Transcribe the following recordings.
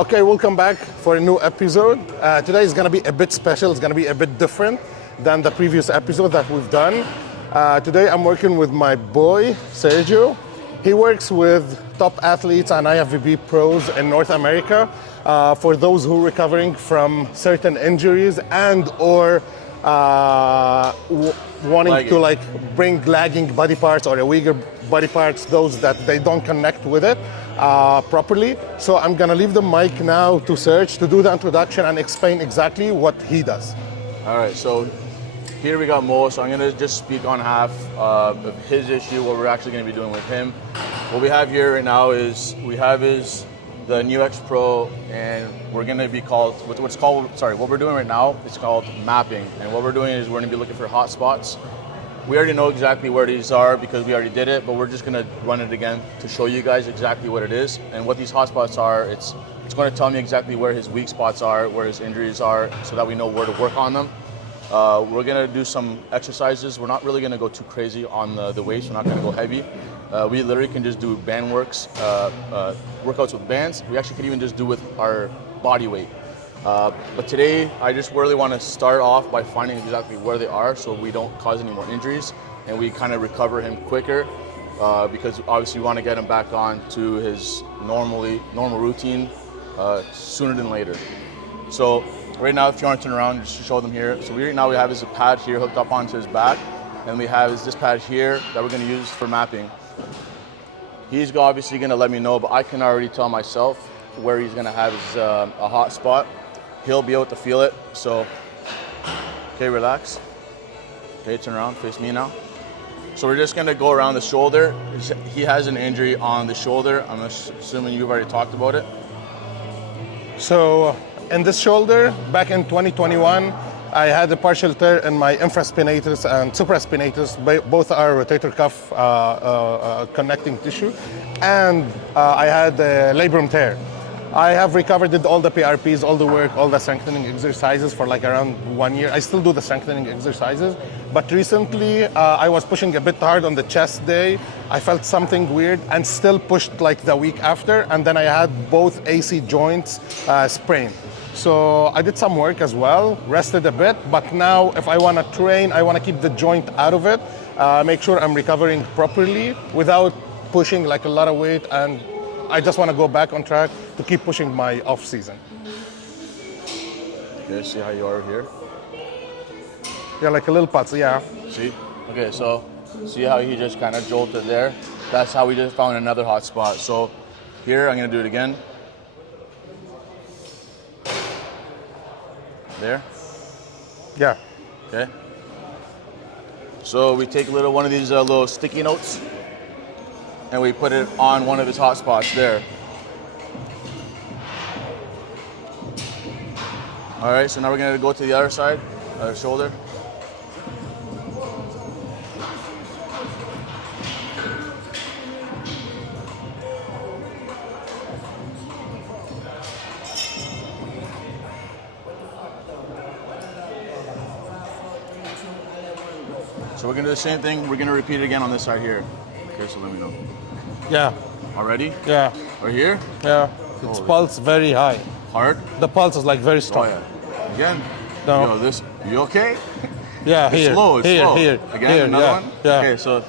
Okay, welcome back for a new episode. Today is going to be a bit special. It's going to be a bit different than the previous episode that we've done. Today I'm working with my boy, Sergio. He works with top athletes and IFBB pros in North America for those who are recovering from certain injuries and or wanting to bring lagging body parts or weaker body parts, those that they don't connect with it properly. So I'm gonna leave the mic now to Serge to do the introduction and explain exactly what he does. All right, so here we got Mo, so I'm gonna just speak on half of his issue, what we're actually gonna be doing with him. What we have here right now is, the new X Pro, and we're gonna be called, what we're doing right now is called mapping. And what we're doing is we're gonna be looking for hot spots. We already know exactly where these are because we already did it, but we're just gonna run it again to show you guys exactly what it is. And what these hot spots are, it's gonna tell me exactly where his weak spots are, where his injuries are, so that we know where to work on them. We're gonna do some exercises. We're not really gonna go too crazy on the weights. We're not gonna go heavy. We literally can just do band workouts with bands. We actually can even just do with our body weight. But today, I just really want to start off by finding exactly where they are so we don't cause any more injuries and we kind of recover him quicker because obviously we want to get him back on to his normal routine sooner than later. So right now, if you want to turn around, just to show them here. So right now we have his pad here hooked up onto his back, and we have this pad here that we're going to use for mapping. He's obviously going to let me know, but I can already tell myself where he's going to have his, a hot spot. He'll be able to feel it. So, okay, relax. Okay, turn around, face me now. So we're just going to go around the shoulder. He has an injury on the shoulder. I'm assuming you've already talked about it. So in this shoulder, back in 2021, I had a partial tear in my infraspinatus and supraspinatus. Both are rotator cuff connecting tissue. And I had a labrum tear. I have recovered, did all the PRPs, all the work, all the strengthening exercises for like around 1 year. I still do the strengthening exercises, but recently I was pushing a bit hard on the chest day. I felt something weird and still pushed like the week after, and then I had both AC joints sprained. So I did some work as well, rested a bit, but now if I want to train, I want to keep the joint out of it, make sure I'm recovering properly without pushing like a lot of weight, and I just want to go back on track to keep pushing my off season. Okay, see how you are here? Yeah, like a little putz, yeah. See? Okay, so see how he just kind of jolted there? That's how we just found another hot spot. So here, I'm going to do it again. There? Yeah. Okay. So we take one of these little sticky notes and we put it on one of his hot spots there. All right, so now we're gonna go to the other side, other shoulder. So we're gonna do the same thing. We're gonna repeat it again on this side here. Okay, so let me know. Yeah. Already? Yeah. Right here? Yeah. It's pulse very high. Hard? The pulse is like very strong. Oh, yeah. Again? No. Yo, you okay? Yeah, It's here. slow, it's slow. Here. Again, here, another yeah, one? Yeah. Okay, so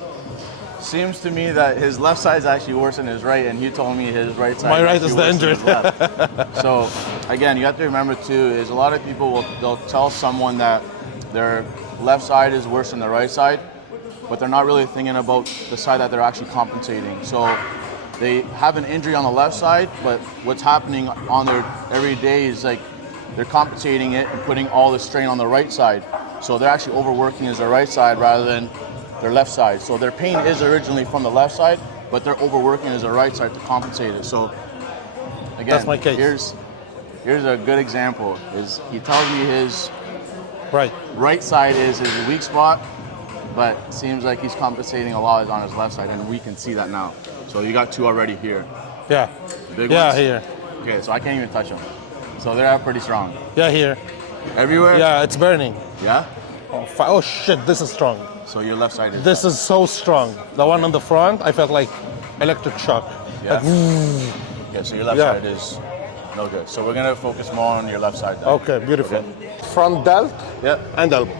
seems to me that his left side is actually worse than his right, and he told me his right side My right actually is the worse than injured. his left. So again, you have to remember too, is a lot of people they'll tell someone that their left side is worse than the right side, but they're not really thinking about the side that they're actually compensating. So they have an injury on the left side, but what's happening on their every day is like they're compensating it and putting all the strain on the right side. So they're actually overworking as their right side rather than their left side. So their pain is originally from the left side, but they're overworking as their right side to compensate it. So again, that's my case. Here's a good example. Is he tells me his right side is his weak spot, but it seems like he's compensating a lot on his left side, and we can see that now. So you got two already here. Yeah. Big yeah, ones? here. Okay, so I can't even touch them. So they're pretty strong. Yeah, here. Everywhere? Yeah, it's burning. Yeah? Oh shit, this is strong. So your left side is... This is so strong. The one on the front, I felt like electric shock. Yeah? Like, Yeah, so your left side is No good. So we're gonna focus more on your left side then. Okay, beautiful. Okay. Front delt Yeah. and elbow.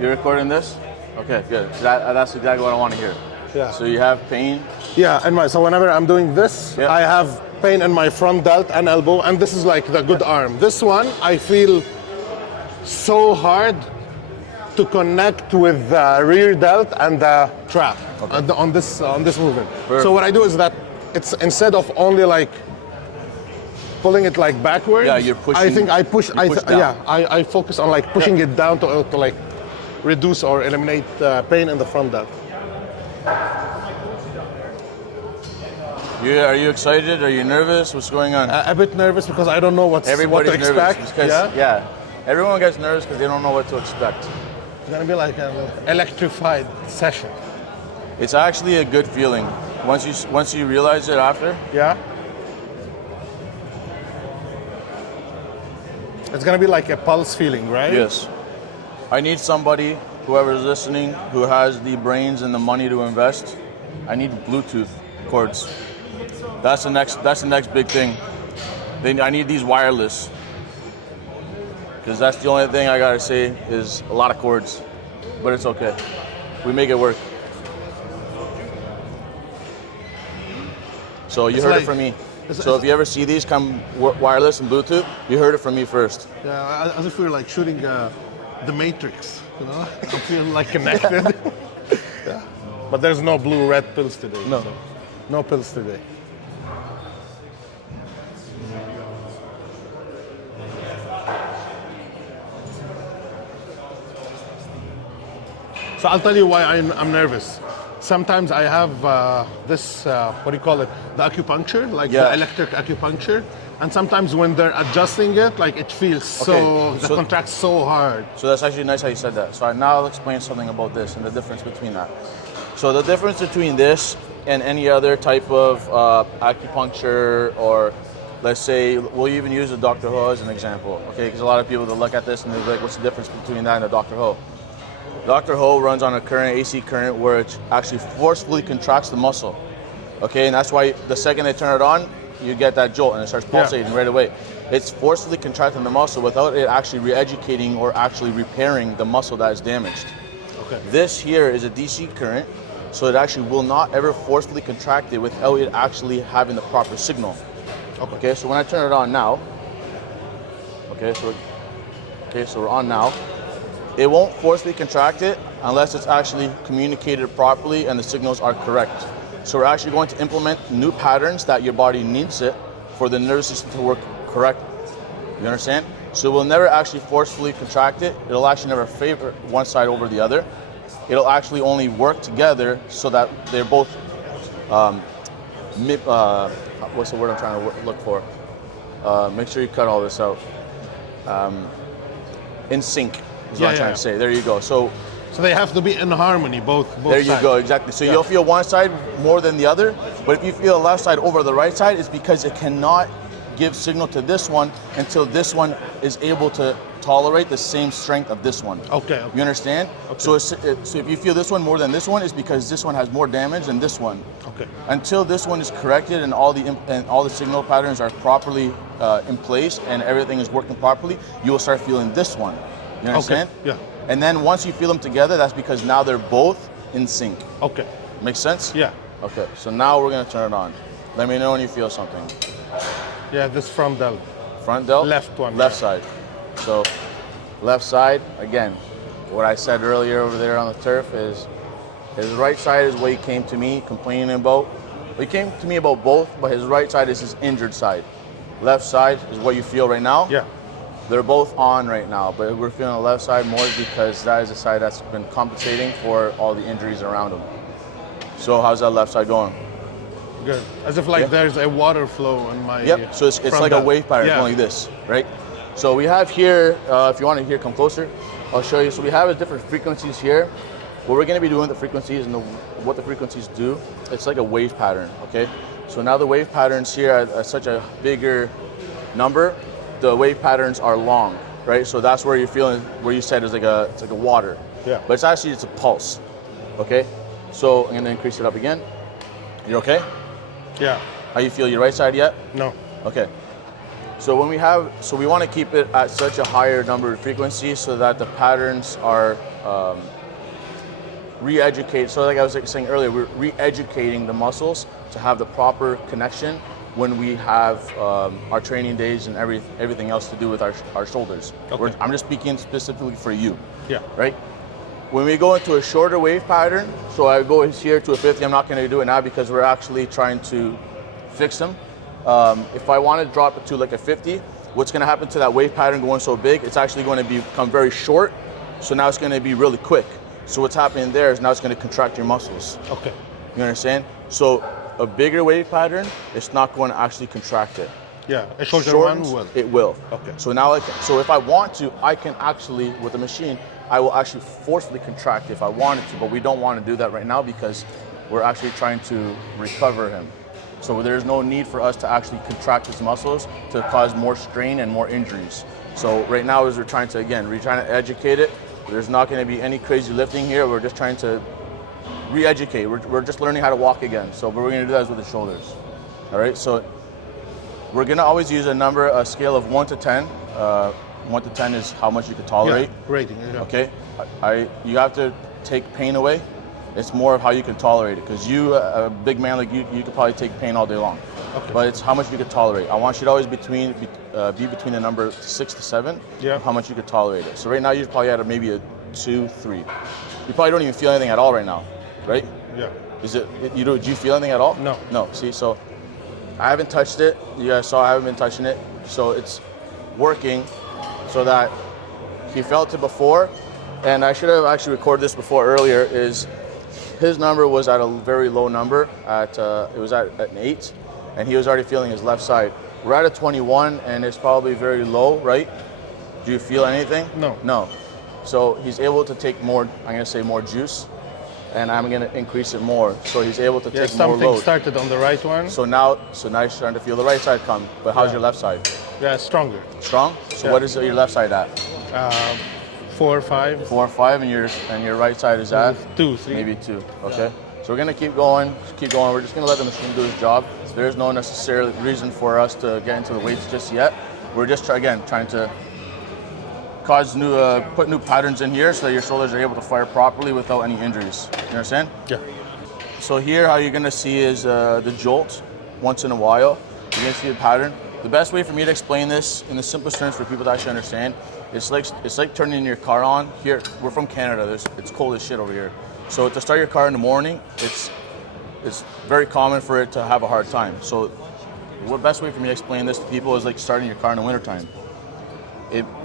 You're recording this? Okay, good. That's exactly what I want to hear. Yeah. So you have pain. Yeah, and so whenever I'm doing this, Yeah. I have pain in my front delt and elbow, and this is like the good arm. This one, I feel so hard to connect with the rear delt and the trap on this movement. Perfect. So what I do is that it's instead of only like pulling it like backwards. Yeah, you're pushing. I think I push. down. I focus on like pushing it down to like reduce or eliminate pain in the front delt. Are you excited? Are you nervous? What's going on? A bit nervous because I don't know what to Everybody's nervous expect. because everyone gets nervous because they don't know what to expect. It's gonna be like an electrified session. It's actually a good feeling once you realize it after. Yeah. It's gonna be like a pulse feeling, right? Yes. I need somebody, whoever's listening, who has the brains and the money to invest. I need Bluetooth cords. That's the next big thing. I need these wireless. Because that's the only thing I gotta say is a lot of cords. But it's okay. We make it work. So you heard it from me. So if you ever see these come wireless and Bluetooth, you heard it from me first. Yeah, as if we were like shooting the Matrix, you know? I'm feeling like connected. Yeah. But there's no blue-red pills today. No. So no pills today. So I'll tell you why I'm nervous. Sometimes I have this, what do you call it? The acupuncture, like the electric acupuncture. And sometimes when they're adjusting it, like it feels so contracts so hard. So that's actually nice how you said that. So now I'll explain something about this and the difference between that. So the difference between this and any other type of acupuncture, or let's say, we'll even use the Dr. Ho as an example, okay? Because a lot of people that look at this and they're like, what's the difference between that and the Dr. Ho? Dr. Ho runs on a current, AC current, where it actually forcefully contracts the muscle, okay? And that's why the second they turn it on, you get that jolt and it starts pulsating right away. It's forcefully contracting the muscle without it actually re-educating or actually repairing the muscle that is damaged. Okay. This here is a DC current, so it actually will not ever forcefully contract it without it actually having the proper signal. Okay, so when I turn it on now, okay, so we're on now. It won't forcefully contract it unless it's actually communicated properly and the signals are correct. So we're actually going to implement new patterns that your body needs it for the nervous system to work correctly. You understand? So we'll never actually forcefully contract it. It'll actually never favor one side over the other. It'll actually only work together so that they're both, what's the word I'm trying to look for? Make sure you cut all this out. In sync is what I'm trying to say. There you go. So they have to be in harmony, both there sides. you go, exactly. So you'll feel one side more than the other, but if you feel the left side over the right side, it's because it cannot give signal to this one until this one is able to tolerate the same strength of this one. Okay. You understand? Okay. So if you feel this one more than this one, it's because this one has more damage than this one. Okay. Until this one is corrected and all the signal patterns are properly in place and everything is working properly, you will start feeling this one. You understand? Okay. Yeah. And then once you feel them together, that's because now they're both in sync. Okay. Makes sense? Yeah. Okay, so now we're gonna turn it on. Let me know when you feel something. Yeah, this front delt. Front delt? Left one. Left side. So, left side, again, what I said earlier over there on the turf is, his right side is what he came to me complaining about. He came to me about both, but his right side is his injured side. Left side is what you feel right now. Yeah. They're both on right now, but we're feeling the left side more because that is the side that's been compensating for all the injuries around him. So how's that left side going? Good. As if like there's a water flow in my... Yep, so it's like a wave pattern going like this, right? So we have here, if you want to hear, come closer, I'll show you. So we have different frequencies here. What we're going to be doing with the frequencies and what the frequencies do, it's like a wave pattern, okay? So now the wave patterns here are such a bigger number. The wave patterns are long, right? So that's where you're feeling, where you said it's like a water. Yeah. But it's a pulse, okay? So I'm gonna increase it up again. You okay? Yeah. How you feel your right side yet? No. Okay. So when we want to keep it at such a higher number of frequencies so that the patterns are re-educated. So like I was saying earlier, we're re-educating the muscles to have the proper connection when we have our training days and everything else to do with our shoulders. Okay. I'm just speaking specifically for you. Yeah. Right? When we go into a shorter wave pattern, so I go here to a 50, I'm not going to do it now because we're actually trying to fix them. If I want to drop it to like a 50, what's going to happen to that wave pattern going so big, it's actually going to become very short. So now it's going to be really quick. So what's happening there is now it's going to contract your muscles. Okay. You understand? So a bigger wave pattern, it's not going to actually contract it. Yeah, a shorter Shortened, one will. it will. Okay. So now so if I want to, I can actually, with the machine, I will actually forcefully contract if I wanted to, but we don't want to do that right now because we're actually trying to recover him. So there's no need for us to actually contract his muscles to cause more strain and more injuries. So right now as we're trying to educate it, there's not going to be any crazy lifting here. We're just trying to re-educate. We're just learning how to walk again. So we're going to do that with the shoulders. All right, so we're going to always use a scale of 1 to 10. 1 to 10 is how much you can tolerate. Yeah, rating. Yeah. Okay, you have to take pain away. It's more of how you can tolerate it, because you, a big man like you could probably take pain all day long. Okay. But it's how much you can tolerate. I want you to always be between the number 6 to 7. Yeah. Of how much you could tolerate it. So right now you're probably at maybe a 2, 3. You probably don't even feel anything at all right now, right? Yeah. Do you feel anything at all? No. No. See, so I haven't touched it. You guys saw I haven't been touching it. So it's working so that he felt it before. And I should have actually recorded this before earlier, is his number was at a very low number. It was at an 8, and he was already feeling his left side. We're at a 21, and it's probably very low, right? Do you feel anything? No. No. So he's able to take more, I'm going to say more juice, and I'm going to increase it more. So he's able to take more load. Something started on the right one. So now you're starting to feel the right side come. But how's your left side? Yeah, stronger. Strong? So Yeah. what is your left side at? 4 or 5. 4 or 5, and your right side is at? 2, 3. Maybe 2. Okay. So we're gonna keep going. We're just gonna let the machine do its job. There's no necessary reason for us to get into the weights just yet. We're just trying to cause put new patterns in here so that your shoulders are able to fire properly without any injuries. You understand? Yeah. So here, how you're gonna see is the jolt once in a while. You're gonna see the pattern. The best way for me to explain this in the simplest terms for people to actually understand, it's like turning your car on. Here, we're from Canada. It's cold as shit over here. So to start your car in the morning, it's very common for it to have a hard time. So the best way for me to explain this to people is like starting your car in the wintertime.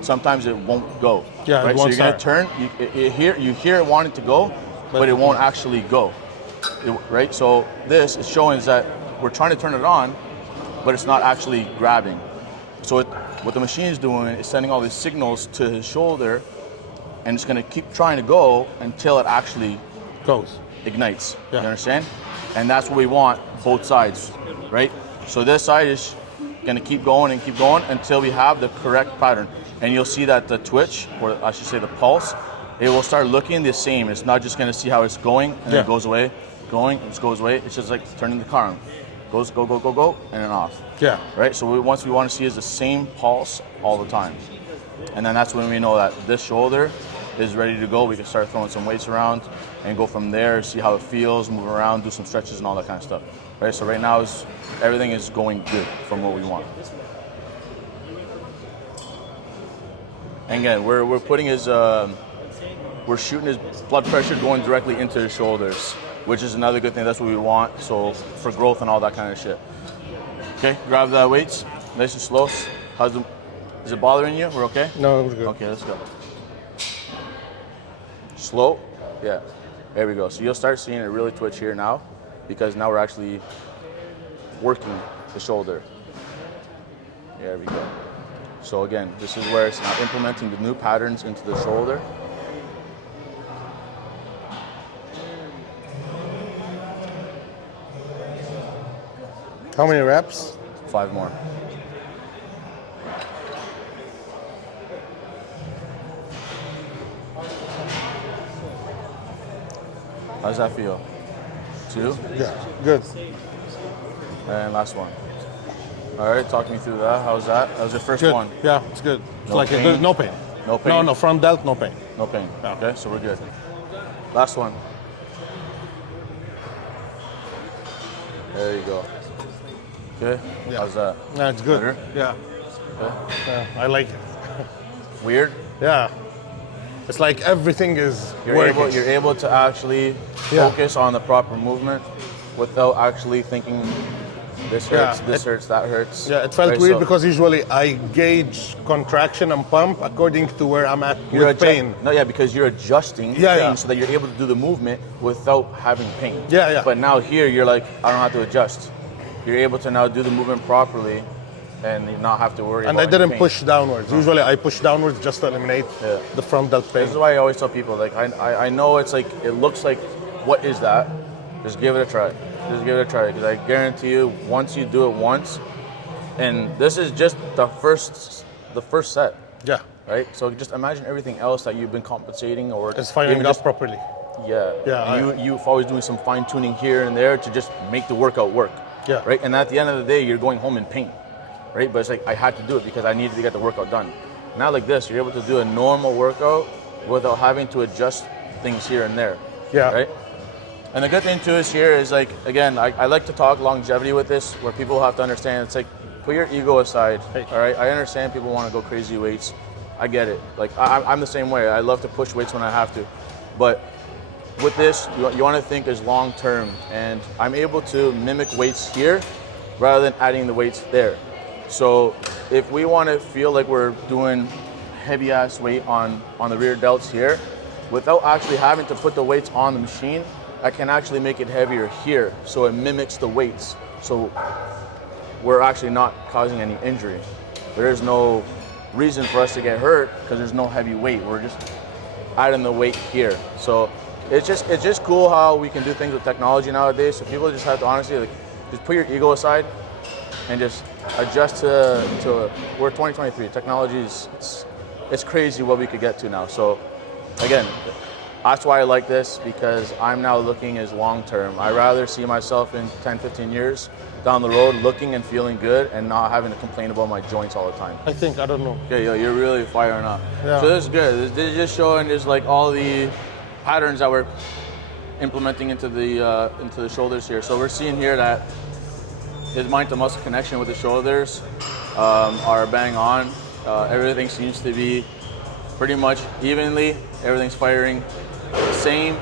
Sometimes it won't go. Yeah, right? it won't So you're gonna start. turn. You hear it wanting to go, but it won't actually go. Right? So this is showing that we're trying to turn it on, but it's not actually grabbing. So what the machine is doing is sending all these signals to his shoulder, and it's going to keep trying to go until it actually Goes. ignites. Yeah. You understand? And that's what we want, both sides, right? So this side is going to keep going until we have the correct pattern. And you'll see that the twitch, or I should say the pulse, it will start looking the same. It's not just going to see how it's going and then it goes away, it goes away. It's just like turning the car on. Goes, go, and then off. Yeah. Right? So once we want to see is the same pulse all the time. And then that's when we know that this shoulder is ready to go. We can start throwing some weights around and go from there, see how it feels, move around, do some stretches and all that kind of stuff. Right? So right now everything is going good from what we want. And again, we're putting we're shooting his blood pressure going directly into his shoulders, which is another good thing. That's what we want. So for growth and all that kind of shit. Okay, grab the weights, nice and slow. Is it bothering you? We're okay? No, we're good. Okay, let's go. Slow, yeah. There we go. So you'll start seeing it really twitch here now, because now we're actually working the shoulder. There we go. So again, this is where it's now implementing the new patterns into the shoulder. How many reps? 5 more. How does that feel? 2? Yeah, good. And last one. All right, talk me through that. How's that? That was your first Good. one. Yeah, it's good. It's No like pain? good, no pain. No pain? No, front delt, no pain. No pain. Yeah. Okay, so we're good. Last one. There you go. Okay. Yeah. How's that? Yeah, it's good. Better? Yeah. Okay. Yeah, I like it. Weird? Yeah. It's like everything is You're working. able to actually Yeah. focus on the proper movement without actually thinking this hurts, Yeah, this hurts, that hurts. Yeah, it felt Right, weird so because usually I gauge contraction and pump according to where I'm at you're with pain. No, yeah, because you're adjusting Yeah, pain yeah. so that you're able to do the movement without having pain. Yeah, yeah. But now here you're like, I don't have to adjust. You're able to now do the movement properly and you not have to worry And about I didn't any pain. push downwards. Usually I push downwards just to eliminate Yeah. the front delt pain. This is why I always tell people, like, I know it's like, it looks like, what is that? Just give it a try. Just give it a try, because I guarantee you, once you do it once, and this is just the first set, Yeah, right? So just imagine everything else that you've been compensating or it's firing even up just, properly. yeah. Yeah, You've always doing some fine tuning here and there to just make the workout work. Yeah. Right. And at the end of the day, you're going home in pain. Right. But it's like I had to do it because I needed to get the workout done. Now like this, you're able to do a normal workout without having to adjust things here and there. Yeah. Right. And the good thing too is here is like, again, I like to talk longevity with this, where people have to understand it's like, put your ego aside. Hey. All right. I understand people want to go crazy weights. I get it. Like I'm the same way. I love to push weights when I have to, but with this, you want to think as long term, and I'm able to mimic weights here rather than adding the weights there. So if we want to feel like we're doing heavy ass weight on the rear delts here, without actually having to put the weights on the machine, I can actually make it heavier here, so it mimics the weights. So we're actually not causing any injury. There is no reason for us to get hurt because there's no heavy weight. We're just adding the weight here. So it's just cool how we can do things with technology nowadays. So people just have to honestly like just put your ego aside and just adjust to we're 2023. Technology is it's crazy what we could get to now. So again, that's why I like this, because I'm now looking as long term. I rather see myself in 10, 15 years down the road looking and feeling good and not having to complain about my joints all the time. I think, I don't know. Okay, yo, you're really firing up. Yeah. So this is good. This is just showing just like all the patterns that we're implementing into the shoulders here. So we're seeing here that his mind to muscle connection with the shoulders are bang on. Everything seems to be pretty much evenly. Everything's firing the same.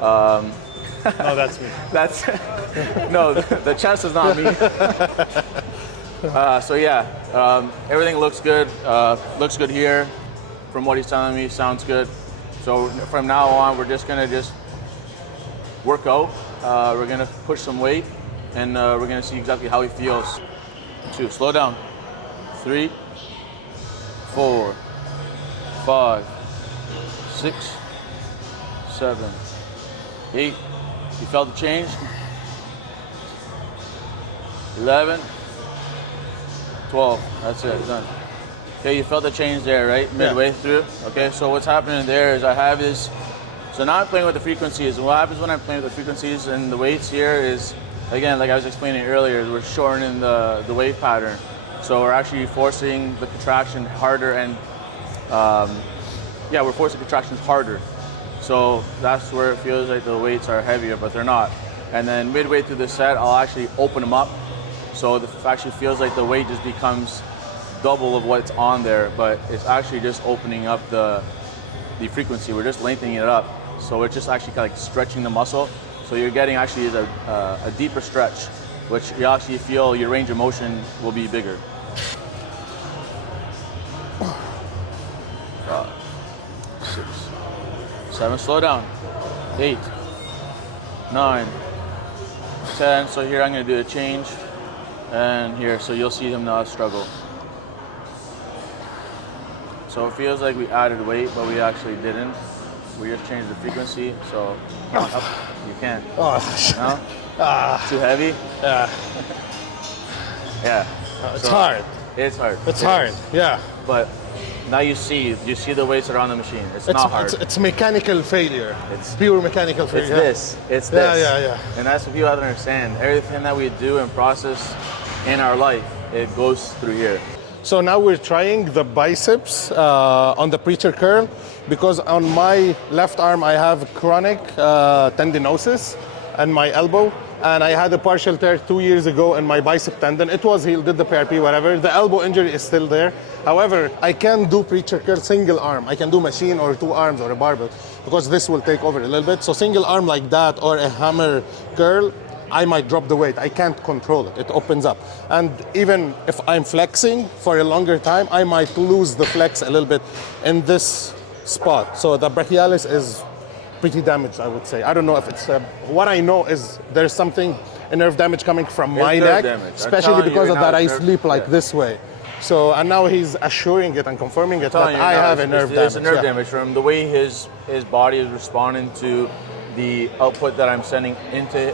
No, that's me. That's no, the chest is not me. So yeah, everything looks good. Looks good here. From what he's telling me, sounds good. So from now on, we're just gonna work out. We're gonna push some weight, and we're gonna see exactly how he feels. 2, slow down. 3, 4, 5, 6, 7, 8. You felt the change? 11, 12. That's it, done. Okay, you felt the change there, right? Midway through. Okay, so what's happening there is I have this. So now I'm playing with the frequencies. And what happens when I'm playing with the frequencies and the weights here is, again, like I was explaining earlier, we're shortening the wave pattern. So we're actually forcing the contraction harder and, we're forcing contractions harder. So that's where it feels like the weights are heavier, but they're not. And then midway through the set, I'll actually open them up. So it actually feels like the weight just becomes double of what's on there, but it's actually just opening up the frequency. We're just lengthening it up. So it's just actually kind of like stretching the muscle. So you're getting actually a deeper stretch, which you actually feel your range of motion will be bigger. 5, 6, 7, slow down. 8, 9, 10. So here I'm gonna do a change. And here, so you'll see him now struggle. So it feels like we added weight, but we actually didn't. We just changed the frequency, so up, you can't. Oh, No? Too heavy? yeah. Yeah. It's So hard. It's hard. It's It hard. is. Yeah. But now you see the weights that are on the machine. It's not hard. It's mechanical failure. It's- pure mechanical failure. It's this. It's this. Yeah. And that's what people have to understand. Everything that we do and process in our life it goes through here. So now we're trying the biceps on the preacher curl, because on my left arm I have chronic tendinosis and my elbow, and I had a partial tear 2 years ago in my bicep tendon. It was healed, did the PRP, whatever. The elbow injury is still there. However, I can do preacher curl single arm. I can do machine or 2 arms or a barbell, because this will take over a little bit. So single arm like that or a hammer curl, I might drop the weight. I can't control it. It opens up. And even if I'm flexing for a longer time, I might lose the flex a little bit in this spot. So the brachialis is pretty damaged, I would say. I don't know if it's, what I know is there's something, a nerve damage coming from my neck, especially because of that I sleep like this way. So, and now he's assuring it and confirming it that I have a nerve damage. It's a nerve damage from the way his body is responding to the output that I'm sending into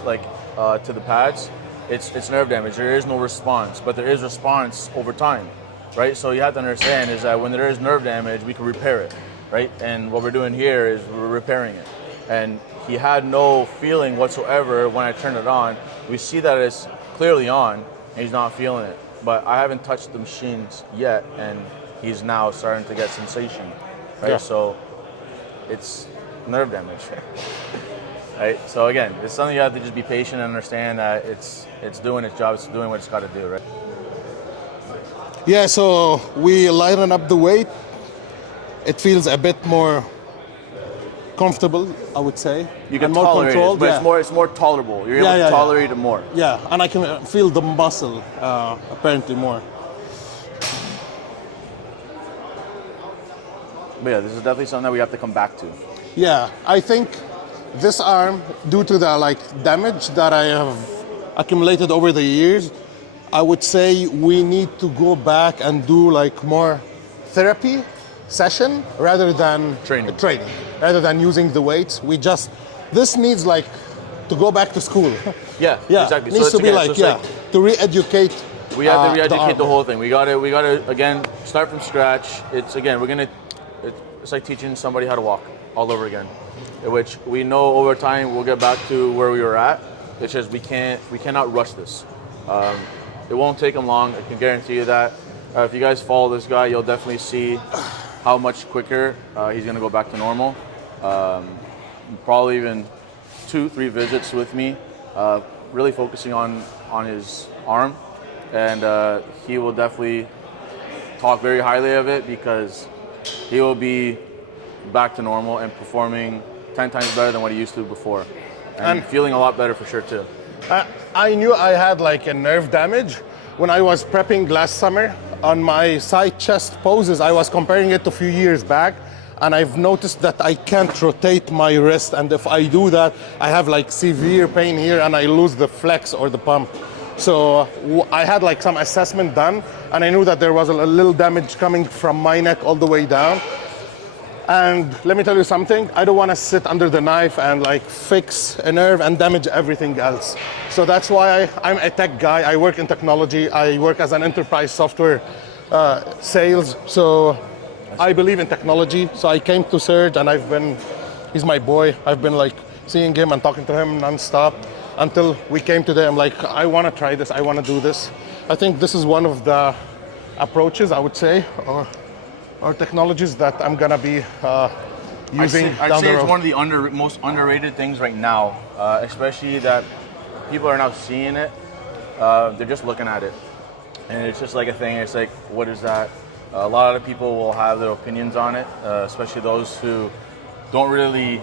to the pads. It's nerve damage. There is no response, but there is response over time, right? So you have to understand is that when there is nerve damage, we can repair it, right? And what we're doing here is we're repairing it. And he had no feeling whatsoever when I turned it on. We see that it's clearly on, and he's not feeling it. But I haven't touched the machines yet, and he's now starting to get sensation, right? Yeah. So it's nerve damage, right? So again, it's something you have to just be patient and understand that it's doing its job, it's doing what it's got to do, right? Yeah, so we lighten up the weight. It feels a bit more comfortable, I would say. You can more tolerate controlled, it, but it's more tolerable. You're able to tolerate it more. Yeah, and I can feel the muscle apparently more. But yeah, this is definitely something that we have to come back to. Yeah, I think this arm, due to the damage that I have accumulated over the years, I would say we need to go back and do more therapy session rather than training, rather than using the weights. This needs to go back to school. Yeah, exactly. It needs to be to re-educate. We have to re-educate the whole thing. We gotta again start from scratch. It's like teaching somebody how to walk all over again, which we know over time we'll get back to where we were at. It's just we cannot rush this. It won't take him long. I can guarantee you that. If you guys follow this guy, you'll definitely see how much quicker he's going to go back to normal. Probably even 2-3 visits with me, really focusing on his arm, and he will definitely talk very highly of it because he will be back to normal and performing 10 times better than what he used to before, and feeling a lot better for sure too. I knew I had a nerve damage when I was prepping last summer. On my side chest poses, I was comparing it to a few years back, and I've noticed that I can't rotate my wrist, and if I do that, I have severe pain here and I lose the flex or the pump. So I had some assessment done, and I knew that there was a little damage coming from my neck all the way down. And let me tell you something, I don't want to sit under the knife and fix a nerve and damage everything else. So that's why I'm a tech guy. I work in technology. I work as an enterprise software sales. So I believe in technology. So I came to Serge, and he's my boy. I've been seeing him and talking to him nonstop until we came today. I'm I want to try this. I want to do this. I think this is one of the approaches, I would say, or technologies that I'm gonna be using down the road. I'd say it's one of the most underrated things right now, especially that people are now seeing it. They're just looking at it, and it's just a thing. It's what is that? A lot of people will have their opinions on it, especially those who don't really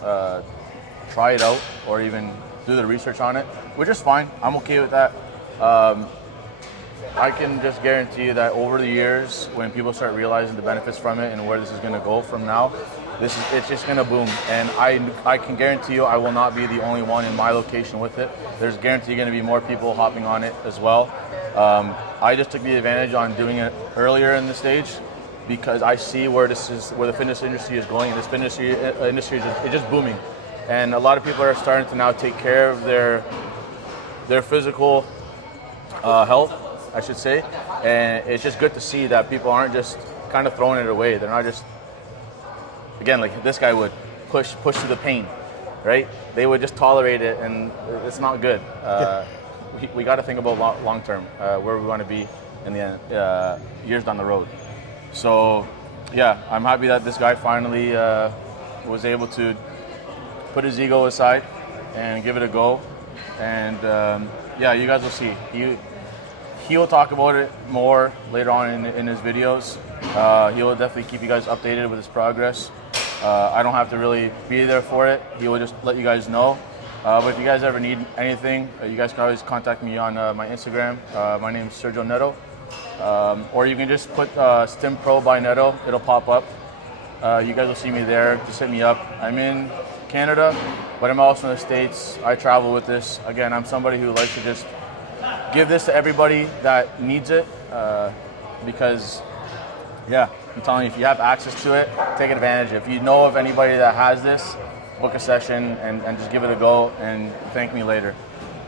try it out or even do the research on it, which is fine. I'm okay with that. I can just guarantee you that over the years, when people start realizing the benefits from it and where this is going to go from now, it's just going to boom. And I can guarantee you I will not be the only one in my location with it. There's guaranteed going to be more people hopping on it as well. I just took the advantage on doing it earlier in the stage because I see where the fitness industry is going, and this industry is just booming. And a lot of people are starting to now take care of their physical health, I should say, and it's just good to see that people aren't just kind of throwing it away. They're not just, again, this guy would push through the pain, right? They would just tolerate it, and it's not good. we got to think about long term, where we want to be in the end, years down the road. So yeah, I'm happy that this guy finally was able to put his ego aside and give it a go. And yeah, you guys will see. He will talk about it more later on in his videos. He will definitely keep you guys updated with his progress. I don't have to really be there for it. He will just let you guys know. But if you guys ever need anything, you guys can always contact me on my Instagram. My name is Sergio Neto. Or you can just put Stim Pro by Neto. It'll pop up. You guys will see me there. Just hit me up. I'm in Canada, but I'm also in the States. I travel with this. Again, I'm somebody who likes to just give this to everybody that needs it, because yeah, I'm telling you, if you have access to it, take advantage. If you know of anybody that has this, book a session and just give it a go and thank me later.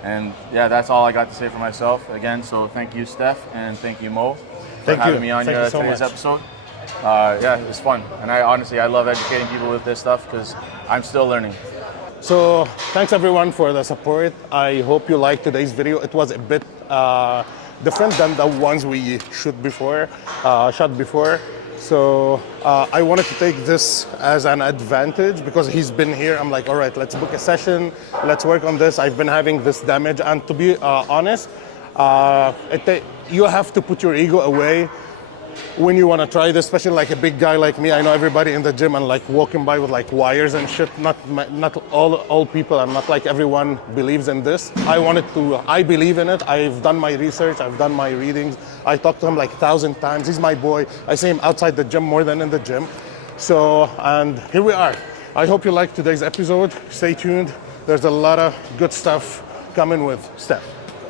And yeah, that's all I got to say for myself. Again, so thank you, Steph, and thank you, Mo, for having me on today's episode. Yeah, it's fun. And I love educating people with this stuff because I'm still learning. So thanks everyone for the support. I hope you liked today's video. It was a bit different than the ones we shot before. So I wanted to take this as an advantage because he's been here. I'm like, all right, let's book a session. Let's work on this. I've been having this damage. And to be honest, you have to put your ego away when you want to try this, especially like a big guy like me. I know everybody in the gym and like walking by with like wires and shit. Not all people, and not like everyone believes in this. I believe in it. I've done my research. I've done my readings. I talked to him like 1,000 times. He's my boy. I see him outside the gym more than in the gym. So, and here we are. I hope you liked today's episode. Stay tuned. There's a lot of good stuff coming with Steph.